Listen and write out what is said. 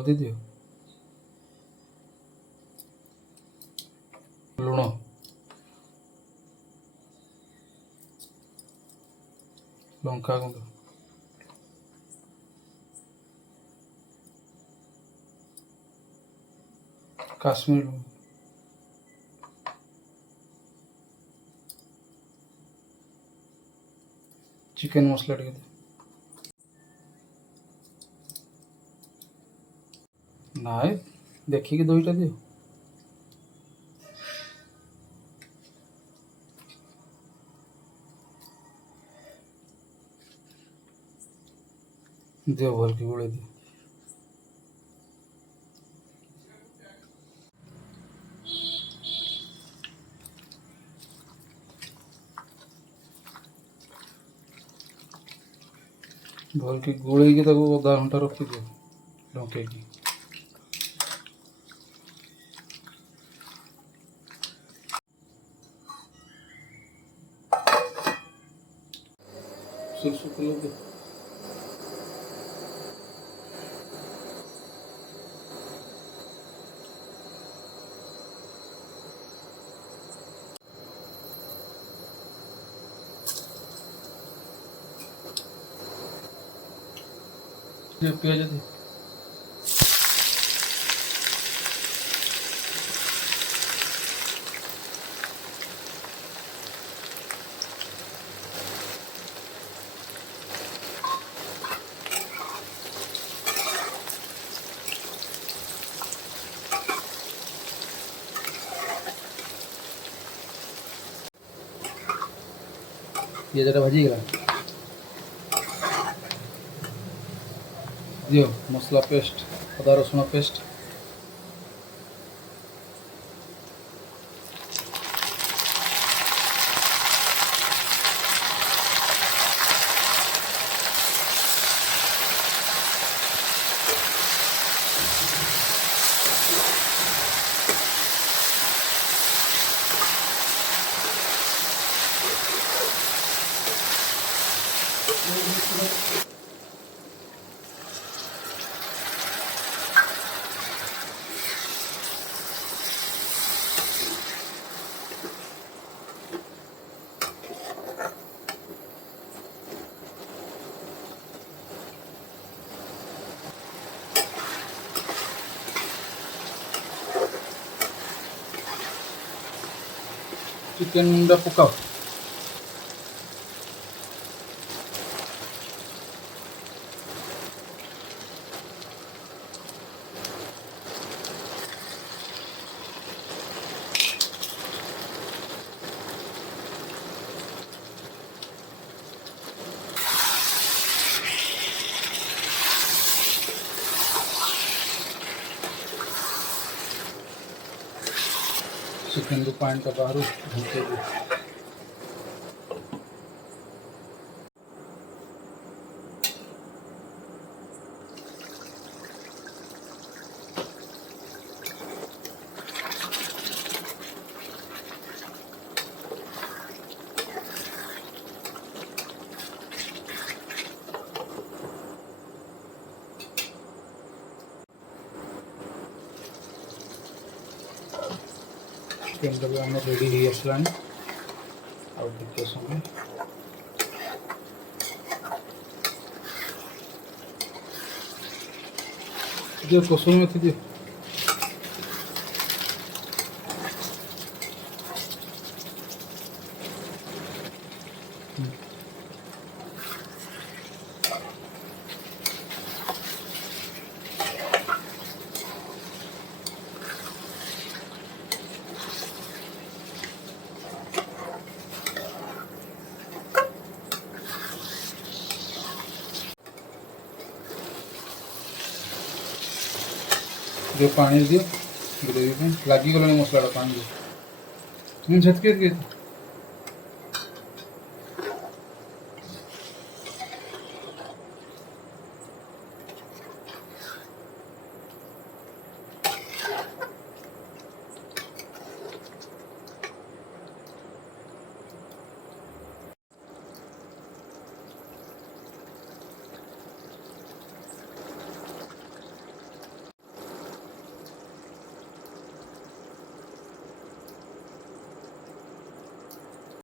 हल्दी दियो लुण लंका गुंड काश्मीर लुण चिकन मसला टे नाई देखिए दुईटा दियो दियो भल की गोले दियो भल की गोले की अधा घंटा रखी दियो ढके की सरसों तेल दियो प्याज दियो ये जरा भाजी गला दियो मसला पेस्ट अदा रसुण पेस्ट चिकन मुंडा पकाओ चिकन को पानी का बाहर धोते हुए चिकन आम रेडी हो आसला आगे समय दियो कसुरी मेथी दियो जो पानी दियो ग्रेवी में लगी गला मसला पानी दियो छटके